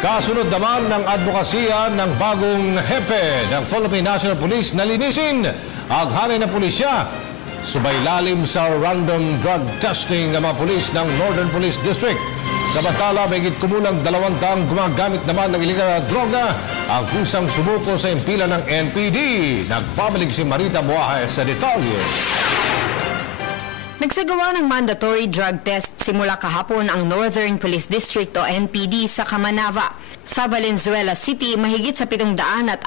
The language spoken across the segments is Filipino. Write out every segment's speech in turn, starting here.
Kasunod naman ng advokasya ng bagong hepe ng Philippine National Police na linisin ang hanay ng pulisya. Subaylalim sa random drug testing ng mga pulis ng Northern Police District. Samantala, may higit kumulang 200 gumagamit naman ng iligal na droga ang kusang sumuko sa impila ng NPD. Nagpabalik si Marita Muahe sa detalye. Nagsagawa ng mandatory drug test simula kahapon ang Northern Police District o NPD sa Camanava. Sa Valenzuela City, mahigit sa 760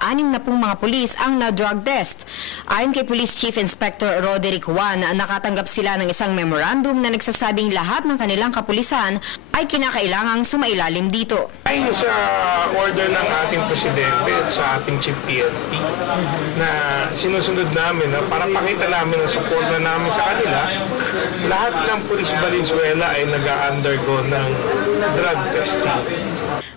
mga pulis ang na-drug test. Ayon kay Police Chief Inspector Roderick Juan, nakatanggap sila ng isang memorandum na nagsasabing lahat ng kanilang kapulisan ay kinakailangang sumailalim dito. Ayon sa order ng ating Presidente at sa ating Chief PNP na sinusunod namin para pakita namin ang support na namin sa kanila, lahat ng Police Valenzuela ay nag-undergo ng drug testing.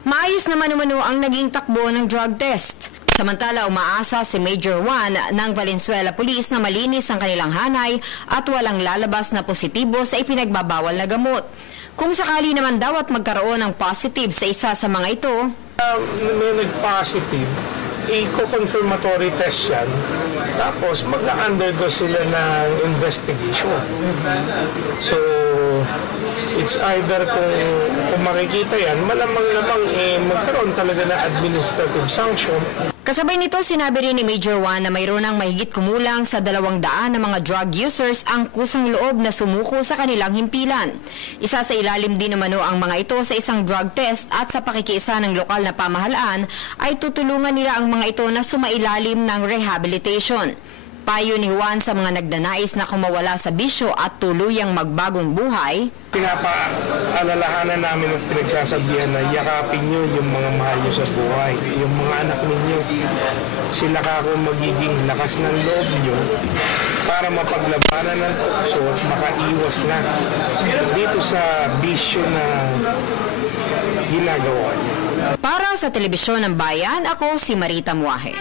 Maayos naman umano ang naging takbo ng drug test. Samantala, umaasa si Major Juan ng Valenzuela Police na malinis ang kanilang hanay at walang lalabas na positibo sa ipinagbabawal na gamot. Kung sakali naman daw at magkaroon ng positive sa isa sa mga ito, may nag-positive, i-confirmatory test yan, tapos magka-undergo sila ng investigation. So, it's either kung makikita yan, malamang-lamang magkaroon talaga ng administrative sanction. Kasabay nito, sinabi rin ni Major Juan na mayroon ng mahigit kumulang sa 200 na mga drug users ang kusang loob na sumuko sa kanilang himpilan. Isa sa ilalim din umano ang mga ito sa isang drug test at sa pakikiisa ng lokal na pamahalaan ay tutulungan nila ang mga ito na sumailalim ng rehabilitation. Payo ni Juan sa mga nagdanais na kumawala sa bisyo at tuluyang magbagong buhay. Pinapaalalahanan namin at pinagsasabihan na yakapin nyo yung mga mahal nyo sa buhay. Yung mga anak ninyo, sila kako magiging lakas ng loob nyo para mapaglabanan ng tukso at makaiwas na dito sa bisyo na ginagawa nyo. Para sa Telebisyon ng Bayan, ako si Marita Muahe.